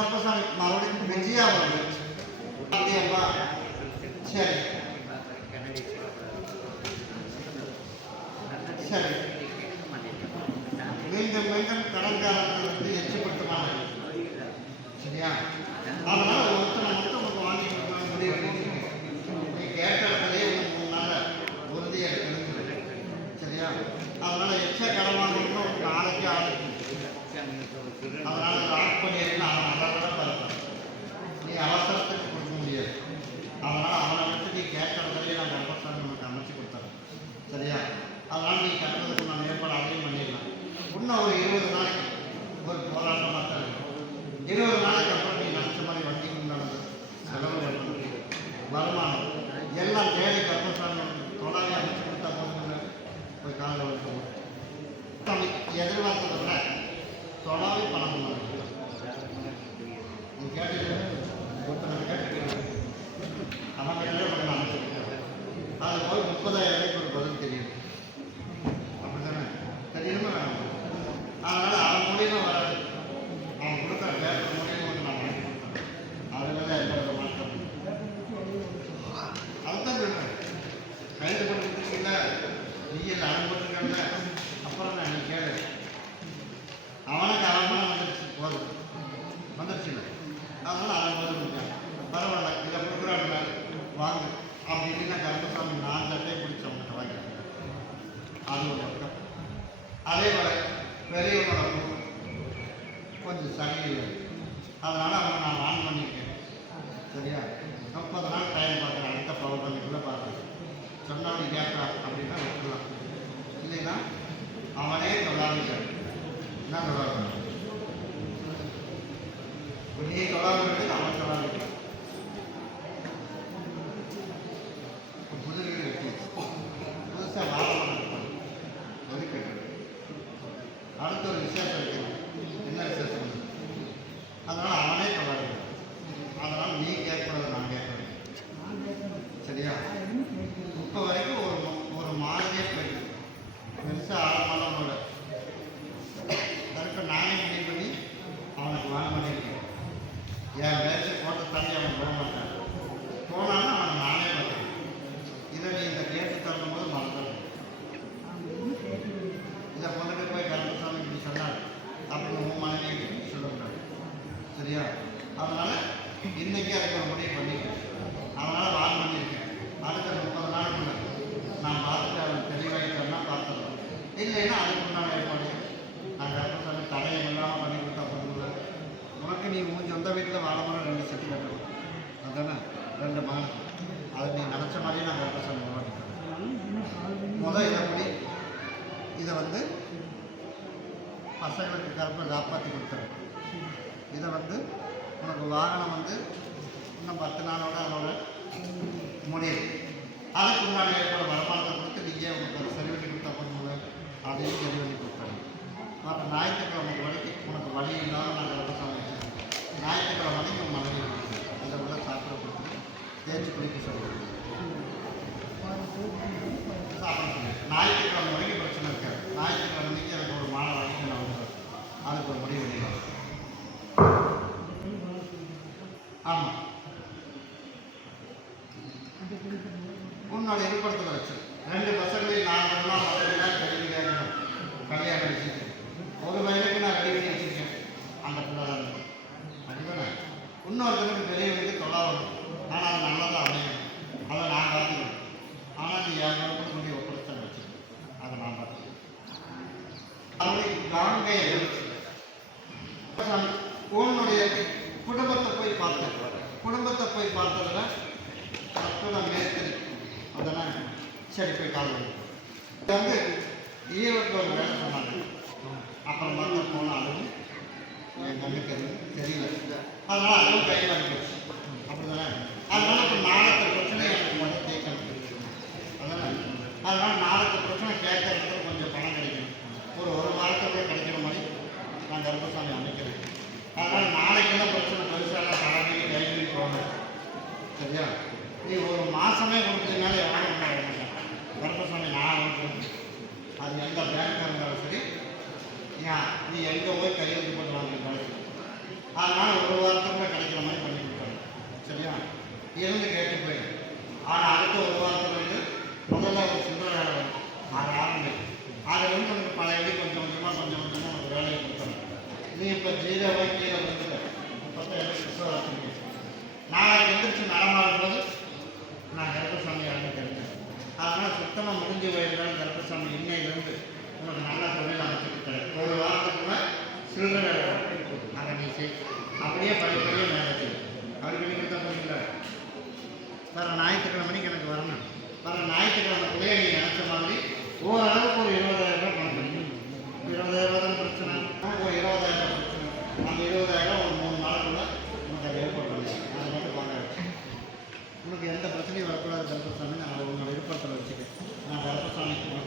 கருப்பசாமி மறுபடியும் விஜயா வருது அப்படியாப்பா சரி சரி மீண்டும் மீண்டும் கடன்காரர்கள் வந்து எச்சப்படுத்துவாங்க சரியா அதனால ஒருத்தனை மட்டும் உங்களுக்கு வாங்கி கொடுக்க முடியும் நீ கேட்ட இடத்துலயே உங்களுக்கு உறுதியாக இருக்கணும் சரியா அதனால எச்ச கடன் Thank you. வாங்க. அப்படின்னு நான் கருப்பசாமி நான் சட்டை பிடிச்சி அவங்ககிட்ட வாங்கிக்கிறேன் அது ஒரு பக்கம். அதே போல பெரிய பொண்ணு கொஞ்சம் சரியில்லை அதனால் அவங்க நான் ஆன் பண்ணியிருக்கேன் சரியா? முப்பது நாள் டைம் பார்க்குறேன். அடுத்த பவர் பண்ணிக்குள்ளே பார்க்குறேன் சொன்னாலும் நீ அப்படின்னா விட்டுலாம் இல்லைன்னா அவனே தொழிலாளிகள் என்ன தொழிலாளி நீ தொழிலாளி அவன் தொழிலாளி புது வீடு கட்டி புதுசாக வாழணும் ஒதுக்கிட்டு அடுத்த ஒரு விசேஷம் வைக்கணும் என்ன விசேஷம் அதனால் அவனே தொழிலாளி அதனால் நீ கேட்கக்கூடாது நான் கேட்கணும் சரியா இப்போ வரைக்கும் ஒரு ம- ஒரு மாதிரியே போயிட்டு பெருசாக ஆழமானவனோட கரெக்டாக நானே முடிவு பண்ணி அவனுக்கு வாங்க பண்ணியிருக்கேன் என் பேச்சு போட்ட தண்ணி அவன் போக மாட்டான் போனாலும் அவனை நானே பார்த்துக்கேன் இதை நீ இந்த கேட்டு தள்ளும்போது மறந்துடும் இதை கொண்டுட்டு போய் கருப்பசாமி இப்படி சொன்னார் அப்படின்னு உன் மனைவி சொல்லக்கூடாது சரியா அதனால் இன்னைக்கு அதுக்கு ஒரு முடிவு பண்ணிட்டேன் அதனால் வாங்க பண்ணியிருக்கேன் அடுத்த முப்பது நாளுக்குள்ள நான் பார்த்துட்டு அவன் தெளிவாகிட்டேன்னா பார்த்துடலாம் இல்லைன்னா அதுக்கு உண்டான ஏற்பாடு நான் கருப்பசாமி தடையை இல்லாமல் பண்ணி கொடுத்தா பண்ணுவேன் உனக்கு நீ உன் சொந்த வீட்டில் வாழ மரம் ரெண்டு செட்டு கட்டணும் அதானே ரெண்டு மகன் அதை நீ நினச்ச மாதிரியே நான் கருப்பசாமி உருவாக்கிட்டேன் முதல் இதை முடி இதை வந்து பசங்களுக்கு கருப்பை காப்பாற்றி கொடுத்துறேன். இதை வந்து உனக்கு வாகனம் வந்து இன்னும் பத்து நாளோட அதோட முடியும். அதுக்கு உண்டான ஏற்பட வருமானத்தை கொடுத்து நீங்கள் உனக்கு ஒரு சரி பண்ணி கொடுத்தா பண்ணுங்க அதையும் சரி பண்ணி கொடுத்தாங்க மற்ற ஞாயிற்றுக்கிழமை வரைக்கும் உனக்கு வழி இல்லாமல் நான் கருப்பசாமி ஞாயிற்றுக்கிழமை வரைக்கும் உன் மனைவி கொடுக்குறேன் இதை விட சாப்பிட கொடுத்து தேய்ச்சி குளிக்க சொல்லுங்கள் சாப்பிட ஞாயிற்றுக்கிழமை வரைக்கும் பிரச்சனை இருக்காது. ஞாயிற்றுக்கிழமைக்கு நீங்கள் ஒரு மாலை வரைக்கும் நான் வந்துடுவேன் அதுக்கு ஒரு முடிவு எடுக்கலாம். ஆமாம் உன்னோட இருப்பிடத்தில் வச்சு ரெண்டு பசங்களையும் நான் எல்லாம் மற்றெல்லாம் கல்வி கேட்கணும் கல்யாணம் வச்சுருக்கேன் ஒரு பையனுக்கு நான் ரெடி பண்ணி வச்சுருக்கேன் அந்த பிள்ளை தான் அப்படிதானே இன்னொருத்தனுக்கு பெரியவனுக்கு தொல்லாவணும் ஆனால் அது நல்லதாக அமையணும் அதை நான் பார்த்துக்கணும் ஆனால் நீ என் கூட முடி ஒப்படைத்தான் வச்சுக்கணும் அதை நான் பார்த்துக்கணும் அவனுடைய காங்கையை எழுத்து உன்னுடைய குடும்பத்தை போய் பார்த்தேன் குடும்பத்தை போய் பார்த்ததுல கட்டட மேஸ்திரி அதெல்லாம் சரி போய் கால் இது வந்து ஈரோட்டில் ஒரு வேலை சொன்னாங்க. அப்புறம் பார்த்தா போன அதுவும் என் கண்ணுக்கு அது தெரியல. அதனால் அதுவும் கையில் அனுப்பிச்சு அப்படிதானே? அதனால இப்போ நாளைக்கு பிரச்சனை எனக்கு மட்டும் கேட்கணும். அதனால் அதனால் நாளைக்கு பிரச்சனை கேட்கறதுக்கு கொஞ்சம் பணம் கிடைக்கும். ஒரு ஒரு வாரத்துக்குள்ள கிடைக்கிற மாதிரி நான் கர்ப்பசாமி அமைக்கிறேன். அதனால நாளைக்கெல்லாம் பிரச்சனை? பெருசாக தலைமைக்கு கைவி போகணும் சரியா? நீ ஒரு மாதமே கொடுத்ததுனால எவ்வளோ கருப்பசாமி நான் அது எந்த பேங்காக இருந்தாலும் சரி நீ எங்கே போய் கையெழுத்து போட்டு வாங்கிட்டாலும் அதனால் ஒரு வாரத்துக்குள்ள கிடைக்கிற மாதிரி பண்ணி கொடுத்தாங்க சரியா? இருந்து கேட்டு போய். ஆனால் அடுத்த ஒரு வாரத்தில் வந்து முதல்ல ஒரு சில்லறை வேலை வரும். அதை ஆரம்பி. அதை வந்து நமக்கு பழையபடி கொஞ்சம் கொஞ்சமாக கொஞ்சம் கொஞ்சமாக ஒரு வேலையை கொடுத்தாங்க நீ இப்போ ஜீரோ ஜீரோவாக கீழே வந்து பத்து எனக்கு நாளைக்கு எந்திரிச்சு நடமாடும் போது நான் கருப்பசாமி கேட்டேன் சுத்தமாக முடிஞ்ச வயதுதான் கருப்பசாமி இன்னையிலேருந்து உனக்கு நல்லா தொழில் அமைச்சிருக்கிறேன் ஒரு வாரத்துக்குள்ள சில்லற வேலை அதை நீ அப்படியே படிப்படியே வேலை செய்யும் அவருக்கு நீங்கள் தான் முடியல வர ஞாயிற்றுக்கிழமை மணிக்கு எனக்கு வரணும். வர ஞாயிற்றுக்கிழமைக்குள்ளே நீங்கள் நினச்ச மாதிரி ஓரளவுக்கு ஒரு இருபதாயிரம் ரூபாய் பண்ண முடியும் இருபதாயிரம் தான் பிரச்சனை. ஒரு இருபதாயிரம் பிரச்சனை. அந்த இருபதாயிரம் ஒரு மூணு நாளுக்குள்ள உனக்கு ஏற்பாடு பண்ணி அதை மட்டும் பார்க்க உனக்கு எந்த பிரச்சனையும் வரக்கூடாது கருப்பசாமி. நான் உங்களை விருப்பத்தில் வச்சுக்கிறேன் నా గడప సమయంలో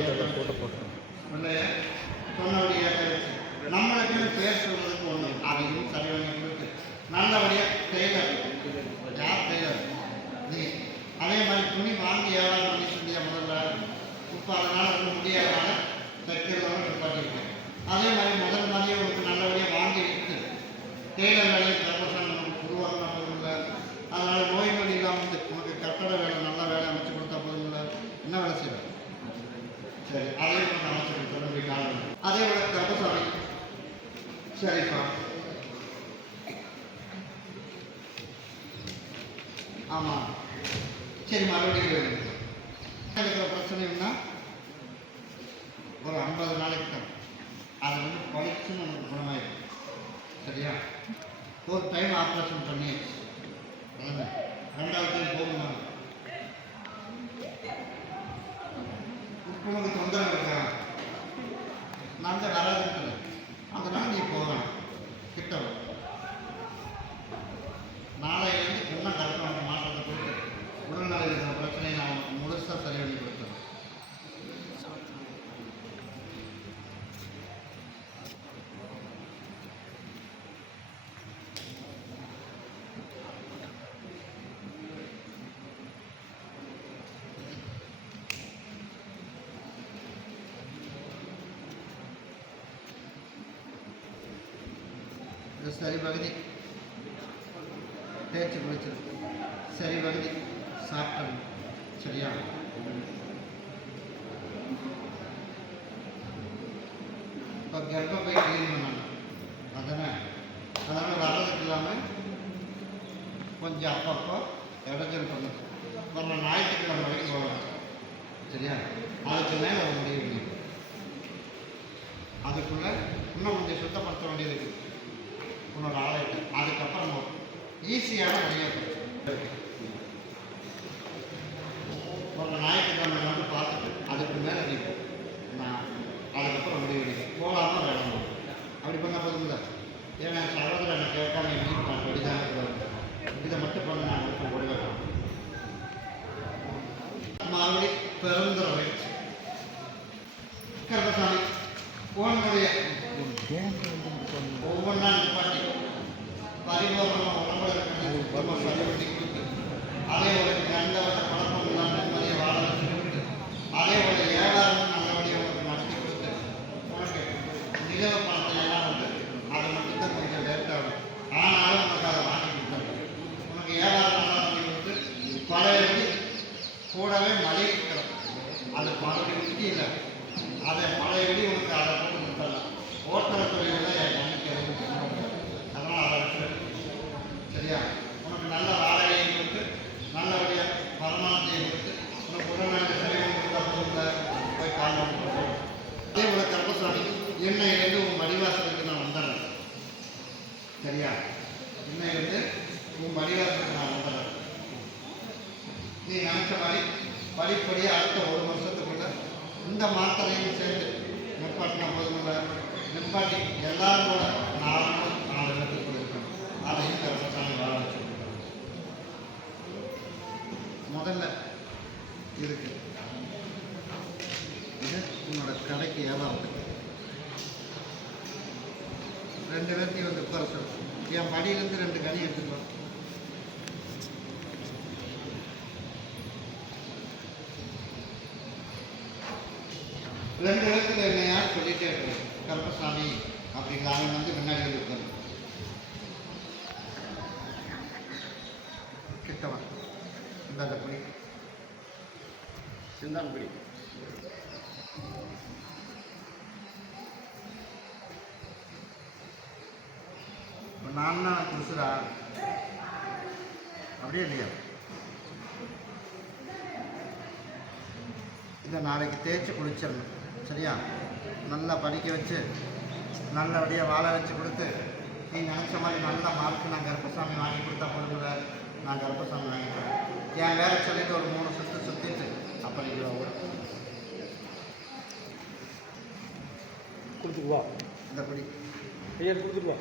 போட்டோ போட்டோ போட்டோ நம்மளுக்கு பேர் சொல்றதுக்கு ஒன்று அதையும் தலைவனுக்கு நல்லபடியாக டெய்லர் யார் டெய்லர் நீ. அதே மாதிரி துணி வாங்கி ஏழாம் மணி முதல்ல இப்போ அதனால் வந்து முடியாதனால அதே மாதிரி முதல் மாதிரியே உங்களுக்கு நல்லபடியாக வாங்கி விட்டு டெய்லர் அதே விட கந்தசாமி சரிப்பா ஆமாம் சரி மறுபடியும் சரி பகுதி. தேர்ச்சி பிடிச்சிருக்கு சரி பகுதி. சாப்பிட்டணும் சரியா? இப்போ கர்ப்பப்பை க்ளீன் பண்ணணும்? அதனால் அதனால் வர்றதுக்கு இல்லாமல் கொஞ்சம் அப்பப்போ இடஞ்சல் பண்ணணும். நம்ம ஞாயிற்றுக்கிழமை வரைக்கும் போகலாம். சரியா? அதுக்கு மேலே ஒரு அதுக்குள்ளே இன்னும் கொஞ்சம் சுத்தப்படுத்த வேண்டியது இருக்குது உன்னோட ஆலயத்தை. அதுக்கப்புறம் ஈஸியான வழியாக கடைக்கு ஏதாவது ரெண்டு பேர்த்தையும் வந்து உட்கார சொல்லு. என் படியிலேருந்து ரெண்டு கனி எடுத்துக்கலாம் ரெண்டு பேர்த்துல என்ன யார் சொல்லிட்டே இருக்கு கருப்பசாமி அப்படிங்கிற அவன் வந்து முன்னாடி வந்து உட்காரு. கிட்டவன். இந்த அந்த சிந்தான் சிந்தான்படி இப்போ நான் தான் புதுசுடா அப்படியே இல்லையா? இதை நாளைக்கு தேய்ச்சி குளிச்சிடணும் சரியா? நல்லா படிக்க வச்சு நல்லபடியாக வாழ வச்சு கொடுத்து நீ நினச்ச மாதிரி நல்ல மார்க் நான் கருப்பசாமி வாங்கி கொடுத்தா போடுங்க நான் கருப்பசாமி வாங்கி தரேன் என் வேலை சொல்லிட்டு ஒரு மூணு சுற்று சுற்றிட்டு அப்போ நீங்கள் கொடுத்துட்டு வா. இந்த குடி ஐயா கொடுத்துட்டு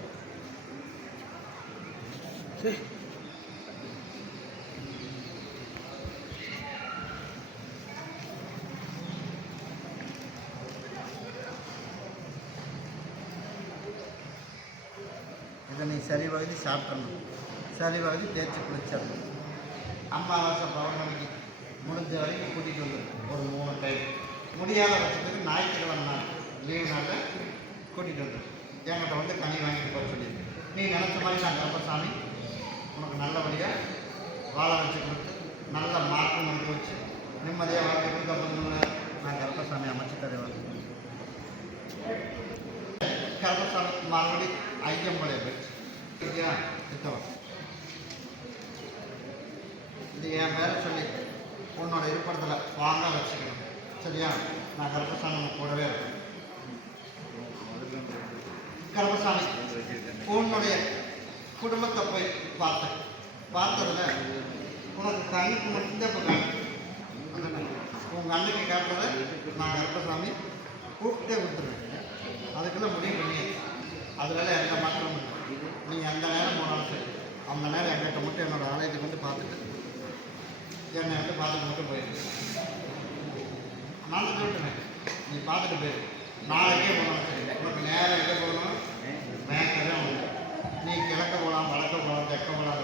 இதனை சரி இதை நீ சாப்பிடணும். சரி தேய்ச்சி குளிச்சிடணும். அமாவாசை பௌர்ணமிக்கு முடிஞ்ச வரைக்கும் கூட்டிகிட்டு வந்துடும் ஒரு மூணு டைம். முடியாத பட்சத்துக்கு ஞாயிற்றுக்கிழமை நாள் லீவு நாளில் கூட்டிகிட்டு வந்துடும் என்கிட்ட வந்து கனி வாங்கிட்டு போக சொல்லியிருக்கேன் நீ நினச்ச மாதிரி நான் கருப்பசாமி நல்லபடியாக வாழ வச்சு கொடுத்து நல்ல மாற்றம் எடுத்து வச்சு நிம்மதியாக வாழ்க்கை கொடுக்க போகணும்னு நான் கருப்பசாமி அமைச்சு தருவேன் கருப்பசாமி மறுபடி ஐயம்பளைய போயிடுச்சு. சரியா? சித்தவன் இது என் பேரை சொல்லி உன்னோட இருப்பிடத்தில் வாங்க வச்சுக்கணும். சரியா? நான் கருப்பசாமி கூடவே இருக்கேன். கருப்பசாமி உன்னுடைய குடும்பத்தை போய் பார்த்தேன். பார்த்ததுல உனக்கு கண்ணுக்கு மட்டும்தான் இப்போ காணும் உங்கள் அண்ணுக்கு காட்டுறத நான் கருப்பசாமி கூப்பிட்டே கொடுத்துருவேன் அதுக்குள்ள முடிவு பண்ணி அதுல எந்த மாற்றமும் இல்லை. நீங்கள் எந்த நேரம் போனாலும் சரி. அந்த நேரம் எங்கிட்ட மட்டும் என்னோட ஆலயத்தை வந்து பார்த்துட்டு என்னை வந்து பார்த்துட்டு மட்டும் போயிடு நான் சொல்லிட்டேன். நீ பார்த்துட்டு போயிரு. நாளைக்கே போனாலும் சரி. உனக்கு நேரம் எங்கே போகணும்? மேக்கவே உண்டு. நீ கிழக்க போகலாம் வடக்க போகலாம் தெற்க போகலாம்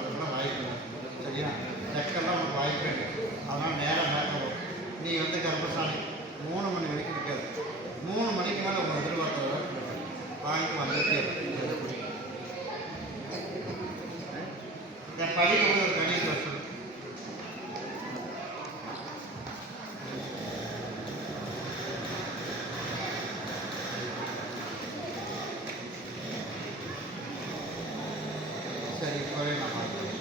சரியா தெற்கெல்லாம் உனக்கு வாய்ப்பு அதனால் நேரம் மேக்க நீ வந்து கருப்பசாமி மூணு மணி வரைக்கும் இருக்காது மூணு மணிக்கு மேலே உங்கள் எதிர்பார்த்தத வாங்கிட்டு வந்துட்டே இரு. என் பள்ளிக்கு போய் ஒரு கணித சொல்லு சரி இப்போவே நான் பார்க்குறேன்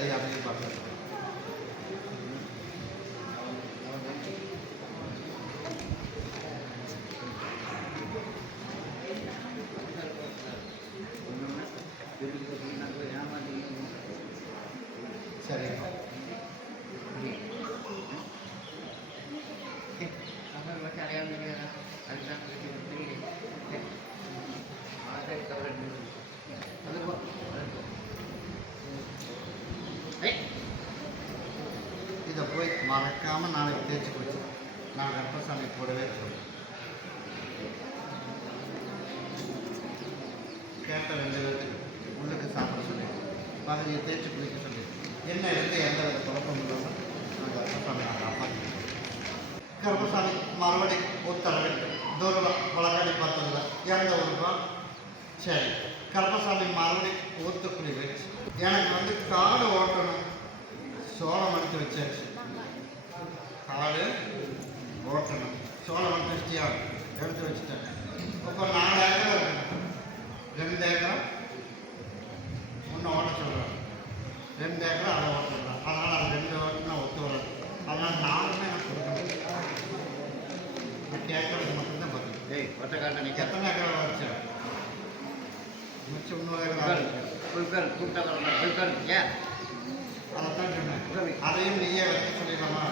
சரி அதையும் பார்க்குறேன் சரி இதை போய் மறக்காமல் நாளைக்கு தேய்ச்சி போச்சு நான் கர்ப்பசாமி கூடவே இருக்கேன் கேட்ட ரெண்டு பேருக்கு உள்ளுக்கு சாப்பிட சொல்லி பகுதியை தேய்ச்சி குளிக்க சொல்லி. என்ன எடுத்து எந்த வித குழப்பம் இல்லாமல் நான் கர்ப்பசாமி நான் காப்பாற்றி கர்ப்பசாமி மறுபடி உத்தரவு தூரம் வழக்காடி பார்த்ததில்ல எந்த ஊருக்கோ சரி. கர்ப்பசாமி மறுபடி ஊத்துக்குடி வச்சு எனக்கு வந்து காடு ஓட்டணும். சோளம் எடுத்து வச்சாச்சு. காடு ஓட்டணும். சோளம் வச்சியா எடுத்து வச்சுட்டேன். இப்போ நாலு ஏக்கர் இருக்கு. ரெண்டு ஏக்கர் ஒன்று ஓட்ட சொல்கிறேன் ரெண்டு ஏக்கர் அதை ஓட்ட சொல்கிறேன் அதனால் அது ரெண்டு ஓட்டு நான் ஒத்து வராது. அதனால் நாலுமே எனக்கு கொடுக்கணும். நான் கேட்கறது மட்டும்தான் பதில் ஏய் ஒட்டக்காட்ட நிற்க எத்தனை ஏக்கர் வச்சு? மிச்சம் இன்னொரு ஏக்கர் வரணும் புல்கர் ஏன்? அதைத்தான் சொன்னேன். அதையும் நீயே வைக்க சொல்லிடலாமா?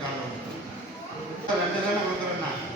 போய் காணலாம் ரெண்டு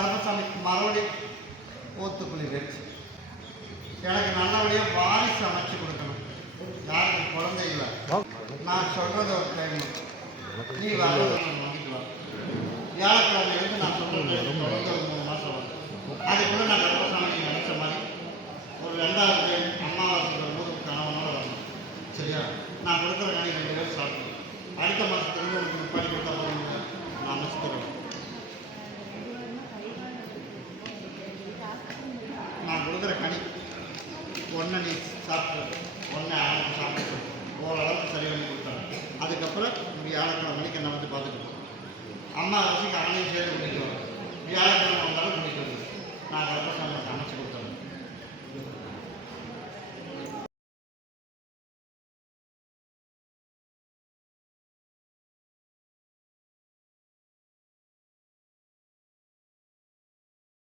கருமசாமிக்கு மறுபடி ஒத்துக்கொள்கிறேன் எனக்கு நல்லபடியாக வாரிசு அமைச்சு கொடுக்கணும். யாருக்கு குழந்தை இல்லை. நான் சொல்கிறது ஒரு டைம் நீ வர்றது நான் சொல்கிறது தொடர்ந்து ஒரு மூணு மாதம் வரும் அதுக்குள்ளே நான் கருமசாமிக்கு நினச்ச மாதிரி ஒரு ரெண்டாவது அம்மாவாசை போது கணவனோட வரணும். சரியா? நான் கொடுக்குற கணி ரெண்டு பேர் சாப்பிடுவேன் அடுத்த மாதத்துலேருந்து உங்களுக்கு படி கொடுத்தா நான் அமைச்சு தருவேன் ছাত্র